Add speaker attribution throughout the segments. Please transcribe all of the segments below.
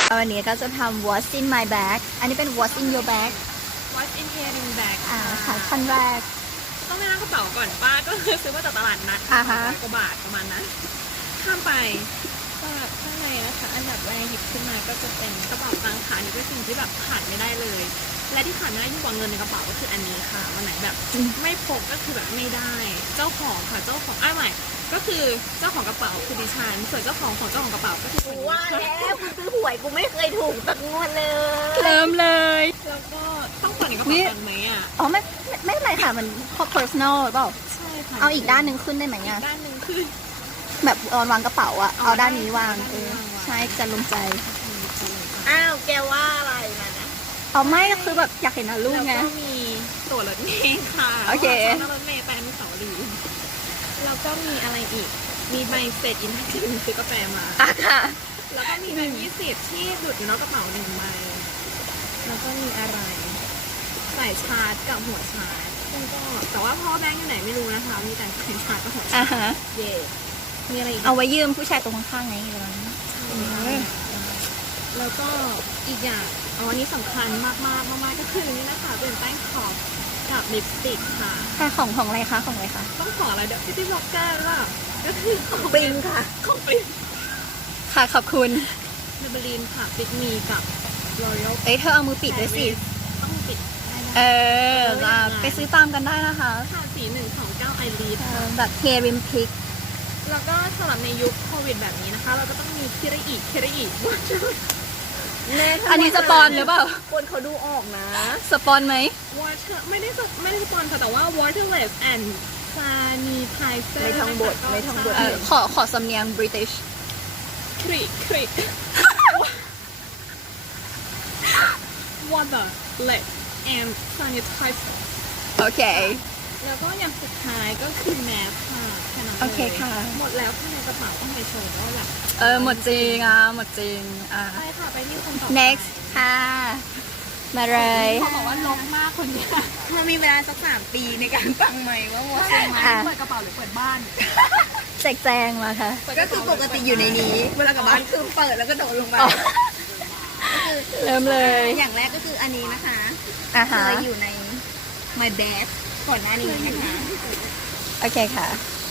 Speaker 1: วันนี้ก็จะทำ What's in my bag อันนี้เป็น What's in your bag
Speaker 2: What's in here in bag
Speaker 1: ค่ะขั้นแรก
Speaker 2: ต้องไปนั่งกระเป๋าก่อนป้าก็คือซื้อมาจากตลาดนัดกว่าบาทประมาณนั้นข้ามไปก็ข้างในนะคะอันดับแรกหยิบขึ้นมาก็จะเป็นกระเป๋าตังค์ค่ะนี่เป็นสิ่งที่แบบขาดไม่ได้เลยและที่ขาดไม่ได้ยิ่งกว่าเงินในกระเป๋าก็คืออันนี้ค่ะวันไหนแบบไม่พกก็คือแบบไม่ได้เจ้าของค่ะเจ้าของใหม่ก็คือเจ้าของกระเป๋าคือดิฉันส่วนเจ้าของเจ้าของกระเป๋าก็คือคนนี้
Speaker 1: ว่าแล้วกูซื้อหวยกูไม่เคยถูกสักงวดเลย
Speaker 2: เริ่มเลยแล้วก็ต้องเปิดในกระเป๋าตังค์ไหมอ่ะ
Speaker 1: อ๋อไม่เป็นไรค่ะมัน personal หรือเปล่า
Speaker 2: ใช่ค่ะ
Speaker 1: เอาอีกด้านหนึ่งขึ้นได้ไหมอ่ะ
Speaker 2: ด้านหนึ่งขึ้น
Speaker 1: แบบวางกระเป๋าอ่ะเอาด้านนี้วางใช่จะลงใจอ้าวแกว่าอะไรนะเอาไม่ก็คือแบบอยากเห็นรูปไง
Speaker 2: แล้วก็มีตั๋วรถเมล์ค่ะ
Speaker 1: โอเค
Speaker 2: นั่งรถเมล์ไปอนุสาวรีย์แล้วก็มีอะไรอีกมีใบเสร็จอินที่ซื้อกาแฟมา
Speaker 1: ค่ะ
Speaker 2: แล้วก็มีแบงค์20ที่หลุดอยู่นอกกระเป๋า1 ใบแล้วก็มีอะไรสายชาร์จกับหัวชาร์จซึ่งก็แต่ว่าพ่อแบงค์อยู่ไหนไม่รู้นะคะมีแต่สายชาร์จกับหัวชาร์จเย่มีอะไรอีก
Speaker 1: เอาไว้ยืมผู้ชายตรงข้างๆไงเลย
Speaker 2: แล้วก็อีกอย่างอันนี้สำคัญมากก็คือนี่นะคะเป็นแป้งขอบกับลิปสติกค่ะ
Speaker 1: ของอะไรคะของอะไรคะ
Speaker 2: ต้องขออะไรเดี๋ยวพี่บล็อกเกอร์ว่าก็คือของ
Speaker 1: ปริงค่ะ
Speaker 2: ของปริง
Speaker 1: ค่ะขอบคุณ
Speaker 2: เมเบลีนค่ะปิกมีกับลอรีออล
Speaker 1: เธอเอามือปิดด้วยสิ
Speaker 2: ต้องปิด
Speaker 1: ไปซื้อตามกันได้นะคะ
Speaker 2: ค่ะ4129ไอรีด
Speaker 1: แบบเทริมพิก
Speaker 2: แล้วก็สำหรับในยุคโควิดแบบนี้นะคะเราก็ต้องมีคิริอิ
Speaker 1: อันนี้สปอนหรือเปล่า
Speaker 2: คนเขาดูออกนะ
Speaker 1: สปอนไหม
Speaker 2: water ไม่ได้สปอนค่ะแต่ว่า waterless and sanitizer
Speaker 1: ไม่ทั้งบทขอสำเนียง British
Speaker 2: คริก waterless and sanitizer
Speaker 1: โอเค
Speaker 2: แล้วก็อย่างสุดท้ายก็คือแมสค่ะแค่นั้นเลย
Speaker 1: โอเคค่ะ
Speaker 2: หมดแล้วข้างในกระเป๋าต้องไปโชว์ว่าแบบ
Speaker 1: หมดจริงหมดจริง
Speaker 2: ใช่ค่ะไปที่คนต่อ
Speaker 1: next ค่ะมาเลย
Speaker 2: เขาบอกว่าลกมากคนนี้
Speaker 1: มันมีเวลาสัก3 ปีในการฟังใหม่ว่า
Speaker 2: เปิดกระเป๋าหรือเปิดบ้าน
Speaker 1: แจงมาค่ะก็คือปกติอยู่ในนี้เวลากลับบ้านคือเปิดแล้วก็โดดลงมาเริ่มเลยอย่างแรกก็คืออันนี้นะคะเคยอยู่ใน my bag ก่อนหน้านี้นะคะโอเคค่ะ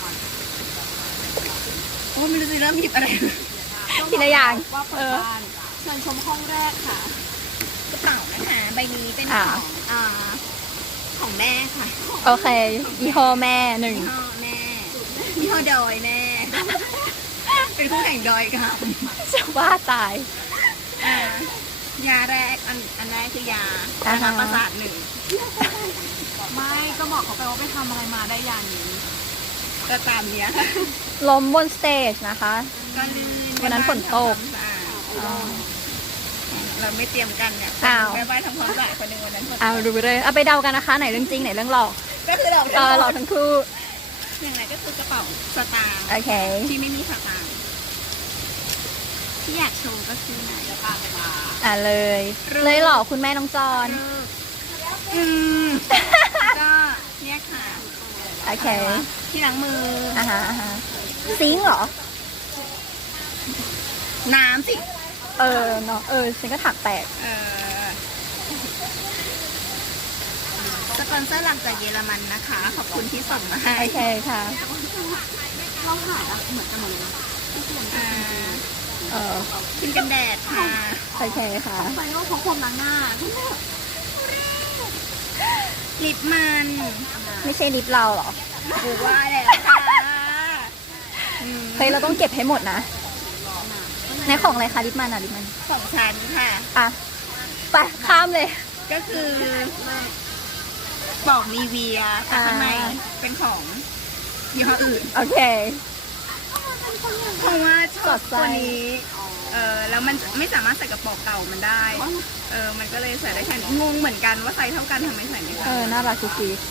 Speaker 1: โอ้ไม่รู้จะเริ่มหยิบอะไรทีละอย่าง
Speaker 2: ว่าเปิดบ้านเชิญชมห้องแรกค่ะ
Speaker 1: กระเป๋านะคะใบนี้เป็นของแม่ค่ะโอเคยี่ห้อแม่1ยี่ห้อแม่ยี่ห้อดอยแม่เป็นคู่แข่งดอยค่ะจะว่าตายยาแรกอันแรกคือยาประสาท1
Speaker 2: ไม่ก็บอกเขาไปว่าไปทำอะไรมาได้อย่างนี้
Speaker 1: ก็ตามเนี้ยล้มบนสเตจนะคะวันนั้นฝนตกเราไม่เตรียมกันเนี่ยแม่บ้านทำความสะอาดคนหนึ่งวันนั้นดูไปเลยไปเดากันนะคะไหนเรื่องจริงไหนเรื่องหลอกก็คือหลอกทั้งคู่อย่างไรก็คือกระเป๋าสตางค์ที่ไม่มีสตางค์ที่อยากโชว์ก็คือไหนจะพาไปมาเลยหลอกคุณแม่น้องจอนก็เนี่ยค่ะโอเคที่ล้างมือซิงค์เหรอน้ำสิเนาะฉันก็ถักแตกสปอนเซอร์หลังจากเยอรมันนะคะขอบคุณที่ส่งมาให้โอเคค่ะ
Speaker 2: เราหาเหมือนกันหมดเลย
Speaker 1: กินกันแดดค่ะโอเคค่ะ
Speaker 2: ไปโลกของความล้างหน้า
Speaker 1: ลิปมันไม่ใช่ลิปเราหรอกูว่าแล้วค่ะเฮ้ยเราต้องเก็บให้หมดนะในของอะไรคะลิปมันลิปมันของฉันค่ะไปข้ามเลยก็คือบอกมีเวียแต่ข้างในเป็นของยี่ห้ออื่นโอเคเพราะว่าชอบตัวนี้แล้วมันไม่สามารถใส่กระเป๋าเก่ามันได้มันก็เลยใส่ได้แค่งงเหมือนกันว่าไซส์เท่ากันทำไมใส่ไม่ได้น่ารักสุด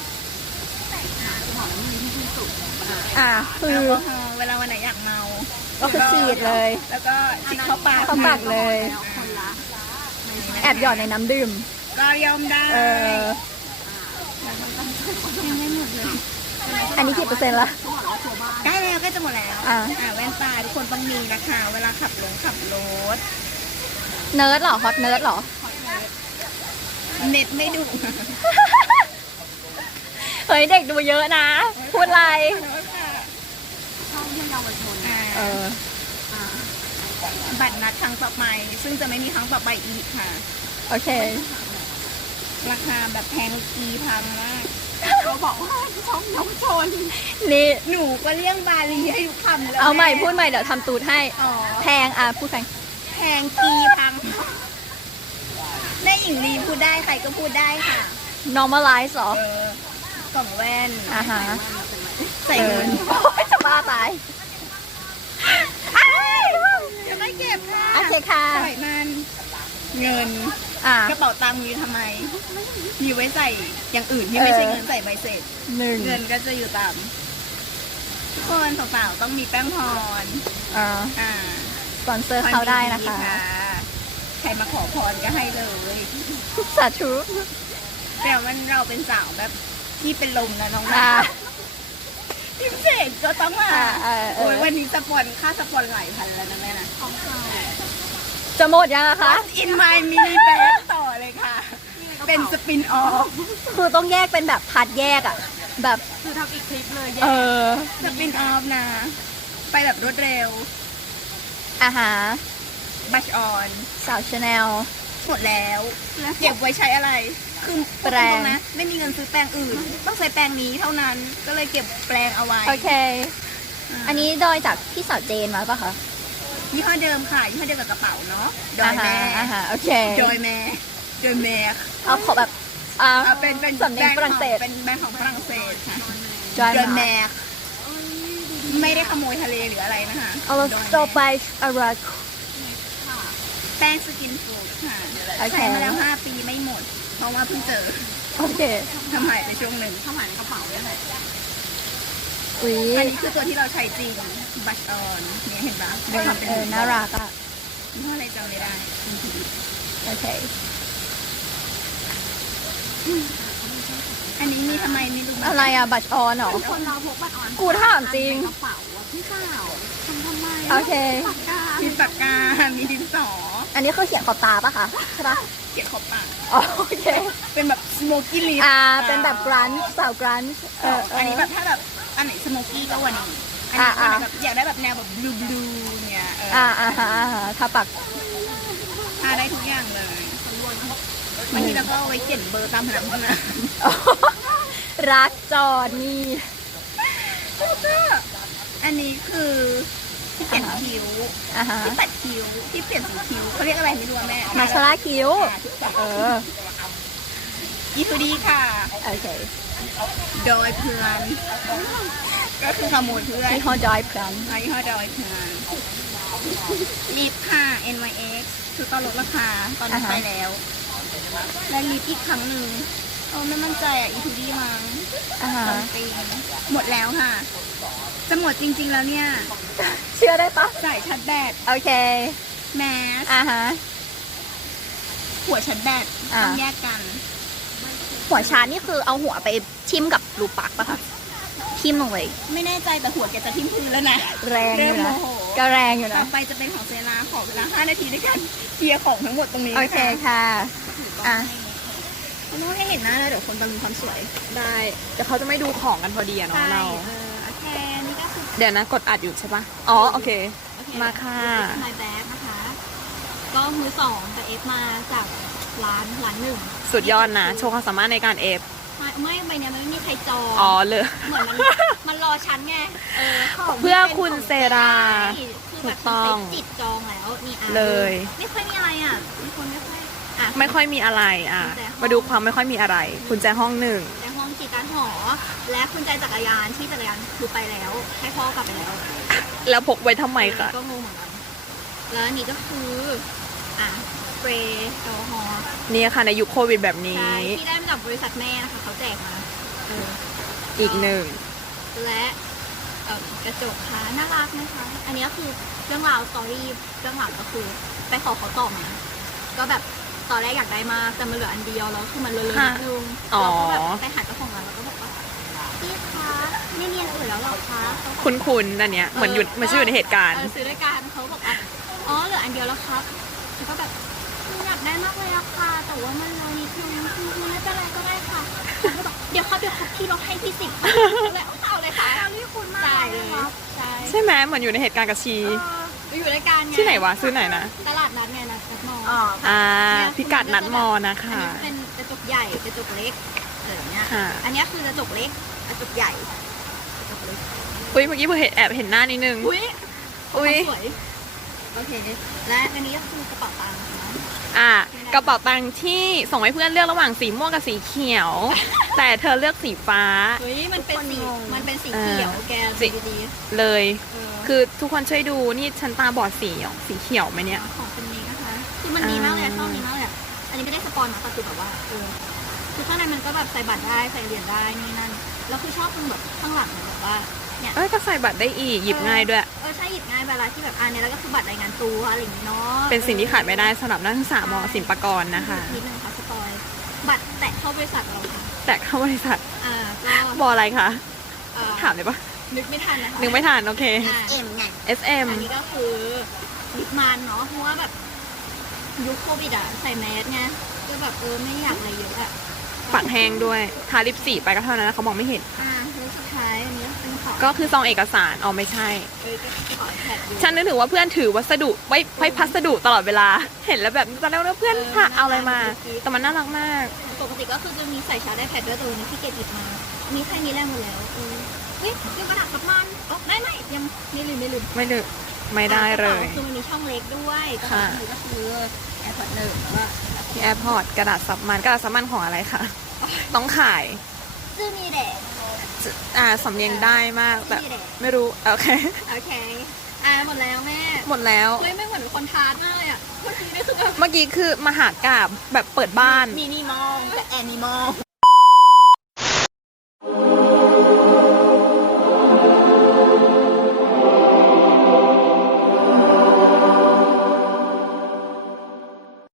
Speaker 1: คือเวลาวันไหนอยากเมาก็คือฉีดเลยแล้วก็ฉีดเข้าปากเลยแอบหยอดในน้ำดื่มก็ยอมได้ยังไม่หมดเลยอันนี้กี่%ละใกล้แล้วใกล้จะหมดแล้วแว่นตาทุกคนต้องมีนะคะเวลาขับรถ
Speaker 3: เนิร์ดเหรอฮอตเนิร์ดเหรอ
Speaker 1: เน็ตไม่ดุ
Speaker 3: เฮ้ยเด็กดูเยอะนะ พูดอะไร
Speaker 1: ชอบเรื่องเยาวชน
Speaker 3: เออ
Speaker 1: บัตรนัดครั้งต่อไปซึ่งจะไม่มีครั้งต่อไปอีกค่ะ
Speaker 3: โอเค
Speaker 1: ราคาแบบแพงกีพังมากเขาบอกว่าชอบเยาวชน
Speaker 3: นี่
Speaker 1: หนูก็เลี่ยงบาลีให้ทุกคำเลย
Speaker 3: เอาใหม่พูดใหม่เดี๋ยวทำตูดให้
Speaker 1: อ๋อ
Speaker 3: แพงพูดแพง
Speaker 1: แพงกีพังแม่หญิงลีพูดได้ใครก็พูดได้ค่ะ
Speaker 3: normalize เหรอ
Speaker 1: กล่องแว่น
Speaker 3: อ่าฮะ
Speaker 1: ใส่เงิน
Speaker 3: โอ้ยจะบ้าตาย
Speaker 1: จะไม่เก็บค่ะ
Speaker 3: โอเคค่ะ
Speaker 1: ปล่อยมันเงิน
Speaker 3: อ่ะ
Speaker 1: กระเป๋าตังค์มีทำไม มีไว้ใส่อย่างอื่นที่ไม่ใช่เงินใส่ใบเสร็จ
Speaker 3: หนึ่ง
Speaker 1: เงินก็จะอยู่ตามทุกคนสาวๆต้องมีแป้งพร
Speaker 3: อ่า
Speaker 1: อ่า
Speaker 3: สปอนเซอร์เขาได้นะคะ
Speaker 1: ใครมาขอพรก็ให้เลย
Speaker 3: สาธุ
Speaker 1: แต่มันเราเป็นสาวแบบที่เป็นลมนะน้อง
Speaker 3: อ่า
Speaker 1: นะพิเศษก็ต้องมา
Speaker 3: เออ
Speaker 1: โอ้ยวันนี้ค่าสปอนหลายพันแล้วนะแม่นะ
Speaker 3: จะหมดยังอะคะ
Speaker 1: อินไมล์มินิแบ็กต่อเลยค่ะ เป็นสปินออฟ
Speaker 3: คือต้องแยกเป็นแบบพาร์ทแยกอะแบบ
Speaker 2: คือทำอีกคลิปเลย
Speaker 3: เออ
Speaker 1: สปินออฟนะ ไปแบบรวดเร็ว
Speaker 3: อาหาร
Speaker 1: บัชออน
Speaker 3: สาวชาแนล
Speaker 1: หมดแล้ว เก็บไว้ใช้อะไร คือ
Speaker 3: แปรง
Speaker 1: ตรงๆนะไม่มีเงินซื้อแปรงอื่น ต้องใช้แปรงนี้เท่านั้น ก็เลยเก็บแปรงเอาไว้
Speaker 3: โอเค อันนี้ดอยจากพี่สาวเจนมาปะคะ
Speaker 1: ยี่ห้อเดิมค่ะยี่ห้อเดิมกับกระเป๋าเนาะดอยแม่
Speaker 3: อาหารโอเค
Speaker 1: ดอยแม่ดอยแม่
Speaker 3: เอาขอแบบอ่า
Speaker 1: เป็น
Speaker 3: สำเนียงฝรั่งเศส
Speaker 1: เป็นแบรนด์ของฝรั่งเศสค่ะ
Speaker 3: ดอย
Speaker 1: ดอย
Speaker 3: มา
Speaker 1: แม่ไม่ได้ขโมยทะเลหรืออะไรนะคะ
Speaker 3: เอาแล้ว
Speaker 1: ดอยแม่
Speaker 3: ต่อไปอะไร
Speaker 1: แป้งสกินฟูดค่ะ
Speaker 3: โอเค
Speaker 1: ใช้มาแล้ว 5 ปีไม่หมด เพราะว่าเพิ่งเจอ
Speaker 3: โอเค
Speaker 1: ทำหายไปช่วงหนึ่งทำหายในกระเป๋าเนี่ยแหละ
Speaker 3: อุ้ย
Speaker 1: อันนี้คือตัวที่เราใช้จริงบัชออนเนี่ยเห็นปะไม่ทำเป็น
Speaker 3: น่ารักอะ
Speaker 1: ยี่ห้ออะไรจำไม่ได้
Speaker 3: โอเค
Speaker 1: อันนี้มีทำไมไม่รู้
Speaker 3: อะไรอะบัตรออนเหรอ
Speaker 2: คนเราพกบัตรออน
Speaker 3: กูถามจริง
Speaker 2: กระเป๋าอะพี่สาวทำไม
Speaker 3: โอเค
Speaker 2: ปากกา
Speaker 1: มีปากกา มีดินสอ
Speaker 3: อันนี้คือเขียนขอบตาปะคะใช่ปะ
Speaker 1: เขียนขอบปาก
Speaker 3: อ๋อโอเค
Speaker 1: เป็นแบบสโมกี้ลิป
Speaker 3: เป็นแบบกรันสาวกรัน
Speaker 1: อันนี้แบบถ้าแบบอันไหนสโมกี้ก็วันนี้อันนี้อันไหนแบบอยากได้แบบแนวแบบบลูเนี่ย
Speaker 3: ทาปัก
Speaker 1: ทาได้ทุกอย่างเลยบางทีเราก็เอาไว้เขียนเบอร์ตามผนังห้องน้
Speaker 3: รักจอนี่
Speaker 1: ำแล้วก็อันนี้คือที่เขียนคิ้ว ที่ปัดคิ้วที่เปลี่ยนสีคิ้วเขาเรียกอะไรไม่รู้อะแม่
Speaker 3: มาชาร่าคิ้ว เออ
Speaker 1: อีทูดีค่ะ
Speaker 3: โอเค
Speaker 1: ดอยเพื่อนก็คือขโมยเพื่อน
Speaker 3: ที่ฮอดอยพรัน
Speaker 1: ยี่ห้อดอยเพื่อนลิปค่ะ NYX คือตอนลดราคาตอนนี้ไปแล้ว และลิปอีกครั้งหนึ่งไม่มั่นใจอีทูดีมั้งสองปีหมดแล้วค่ะ จะหมดจริงๆแล้วเนี่ย
Speaker 3: เชื่อได้ปะ
Speaker 1: สายชาร์จแบต
Speaker 3: โอเค
Speaker 1: แมส หัวชาร์จแบตต้องแยกกัน
Speaker 3: หัวชาร์จนี่คือเอาหัวไปทิ่มกับรูปลักปะคะทิ่มลงเลย
Speaker 1: ไม่แน่ใจแต่หัวแกจะทิ่มพื้นแล้วนะ
Speaker 3: แรงอยู่นะ
Speaker 1: เริ่มโมโห
Speaker 3: ก็แรงอยู่
Speaker 1: ต่อ
Speaker 3: นะ
Speaker 1: ไปจะเป็นของเซราขอเวลา 5 นาทีด้วยกันเคลียร์ของทั้งหมดตรงนี้
Speaker 3: โอเคค่ะ อ่ะ
Speaker 1: คุณต้องให้เห็นหน้าแล้วเดี๋ยวคนตะลึงความสวย
Speaker 2: ได้เดี๋ยวเขาจะไม่ดูของกันพอดีอะเนาะเรา
Speaker 1: โอเค นี่ก็คือ
Speaker 2: เดี๋ยวนะกดอัดอยู่ใช่ปะอ๋อโอเค มาค่ะ
Speaker 4: ไมแบ็กนะคะ ก็มือสองแต่เอฟมาจากร้านหนึ่ง
Speaker 2: สุดยอดนะ โชว์ความสามารถในการเอฟ
Speaker 4: ไม่ใบเนี้ยมันไม่มีใครจอง
Speaker 2: อ๋อเลย
Speaker 4: เหมือนมันรอชั้นไงของ
Speaker 2: เพื่อคุณเซรา
Speaker 4: ใช่คือ
Speaker 2: ถู
Speaker 4: แบบ
Speaker 2: กต้อง
Speaker 4: จิตจองแล้วนี่อ่ะ
Speaker 2: เลย
Speaker 4: ไม่ค่อยมีอะไรอ่ะมีคนไม่ค่อยอ่ะ
Speaker 2: ไม่ค่อยมีอะไรอ่ะ
Speaker 4: กุญแจห้อง
Speaker 2: มาดูความไม่ค่อยมีอะไร คุณแจห้องหนึ่ง
Speaker 4: ในห้องจีการหอ และคุณใจจักรยานที่จักรยานคือไปแล้ว ให้พ่อกลับไปแล้ว
Speaker 2: แล้วพกไว้ทำไมคะ
Speaker 4: ก็งงเหมือนกันแล้วอันนี้ก็คืออ่ะสเปรย์แอลกอฮอล์
Speaker 2: เนี่ยค่ะในยุคโควิดแบบนี้
Speaker 4: ใช่ที่ได้มาจากบริษัทแม่นะคะเขาแจกมาเออ
Speaker 2: อีกหนึ่ง
Speaker 4: และกระจกค่ะน่ารักนะคะ อันนี้ก็คือเรื่องราวสตอรี่เรื่องหลังก็คือไปขอเขาต่อมาก็แบบตอนแรกอยากได้มากแต่มันเหลืออันเดียวแล้วคือมันเลอะๆนิดนึง
Speaker 2: อ๋อ
Speaker 4: เราก็แบบไปหาเจ้าของร้านเราก็บอกว่าพี่คะไม่เนียนอื่นแล้วหรอคะเขาบอก
Speaker 2: คุ้นๆอันเนี้ยเหมือนอยู่เหมันชื่ออยู่ในเหตุการณ์
Speaker 4: ซื้อด้วยกันเขาบอกว่าอ๋อเหลืออันเดียวแล้วครับแล้วก็แบบได้มากเลยอะค่ะแต่ว่ามันเรานิดนึงไม่เป็นไรก็ได้ค่ะแล้วก็บอกเดี๋ยวครับพี่ลดให้พี่10แล้วเอาเลยค่ะรีบคุณมากเลยครับ
Speaker 2: ใช่ไหมเหมือนอยู่ในเหตุการณ์กับชี
Speaker 4: อยู่ในการ
Speaker 2: ที่ไหนวะซื้อไหนนะ
Speaker 4: ตลาดนัดไงนัดมอ
Speaker 2: พิกัดนัดมอนะคะ
Speaker 4: อันนี้เป็นกระจกใหญ่กระจกเล็กอะไรอย่างเงี้ย
Speaker 2: ค่ะ
Speaker 4: อันนี้คือกระจกเล็กกระจกใหญ่กระจกเล็ก
Speaker 2: อุ้ยเมื่อกี้เพิ่งแอบเห็นหน้านิดนึง
Speaker 4: อุ้ย
Speaker 2: อุ้ย
Speaker 4: สวยโอเคและอันนี้ก็คือกระเป๋าตังค์นะ
Speaker 2: กระเป๋าตังค์ที่ส่งให้เพื่อนเลือกระหว่างสีม่วงกับสีเขียว แต่เธอเลือกสีฟ้า
Speaker 4: เฮ้ยมันเป็นสีเขียวแก
Speaker 2: สี
Speaker 4: ดี
Speaker 2: เลย
Speaker 4: ๆ
Speaker 2: คือทุกคนช่วยดูนี่ฉันตาบอดสีสีเขียวไหมเนี่ย
Speaker 4: ของเป็นนี้นะคะคือมันดีมากเลยชอบนี้มากเลยอันนี้ไม่ได้สปอนนะแต่คือแบบว่าคือข้างในมันก็แบบใส่บัตรได้ใส่เหรียญได้นี่นั่นแล้วคือชอบตรงแบบข้างหลังแบบว่าเนี่ย
Speaker 2: ก็ใส่บัตรได้อีกหยิบง่ายด้วย
Speaker 4: ใช่หยิบง่ายเวลาที่แบบอันนี้แล้วก็คือบัตรรายงานตัวอะไรอย่างนี้เนาะ
Speaker 2: เป็นสิ่งที่ขาดไม่ได้สำหรับนักศึกษามศิลปากรนะคะ
Speaker 4: นิดนึงค่ะสปอยบัตรแตะเข้าบริษัทเราค่ะ
Speaker 2: แต่เข้าบริษัท
Speaker 4: ก็
Speaker 2: บออะไรคะ
Speaker 4: เอ่อ
Speaker 2: ถามเลยปะ
Speaker 4: นึกไม่ทันนะคะ
Speaker 2: นึกไม่ทันโอเค
Speaker 1: เอ็มไง
Speaker 2: SM
Speaker 4: อันนี้ก็คือลิปมันเนาะเพราะว่าแบบยุคโควิดอะใส่แมสไงก็แบบไม่อยากอะไรเยอะอะ
Speaker 2: ปากแห้งด้วยทาลิปสีไปก็เท่านั้นนะเขามองไม่เห็น
Speaker 4: แล้วสุดท้ายอันนี้เป็นของ
Speaker 2: ก็คือซองเอกสารอ๋อไม่ใช่
Speaker 4: ก็ขอแท็กดู
Speaker 2: ฉันนึกถึงว่าเพื่อนถือวัสดุไว้พัสดุตลอดเวลา เห็นแล้วแบบตอนแรกว่าเพื่อนพาเอาอะไรมา แต่มันน่ารักมาก
Speaker 4: ปกติก็คือจะมีใส่ชาร์จไอแพดด้วยแต่วันนี้พี่เกดหยิบมามีแค่นี้แหละหมดแล้วเฮ้ยลืมกระดาษซับมันไม่ยังไม่ลืม
Speaker 2: ไม่ได้เลย
Speaker 4: คือมันมีช่องเล็กด้วยกระ
Speaker 2: ค่ะ
Speaker 4: ดาษก็คือแอร์พอร์ต1แล้วก็
Speaker 2: ที่แอร์พอร์ตกระดาษซับมันของอะไรคะต้องขาย
Speaker 4: ซื้อมีแดด
Speaker 2: สำเนียงได้มากแต่ไม่รู้โอเค
Speaker 4: โอเคหมดแล้วแม่
Speaker 2: หมดแล้ว
Speaker 4: เฮ้ยไม่เหมือนคนทาร์ตมากเลยอ่ะเมื่อกี้นี่คือแบบ
Speaker 2: เมื่อกี้คือมหากาพย์แบบเปิดบ้าน
Speaker 4: มินิมอลแต่แอนิมอล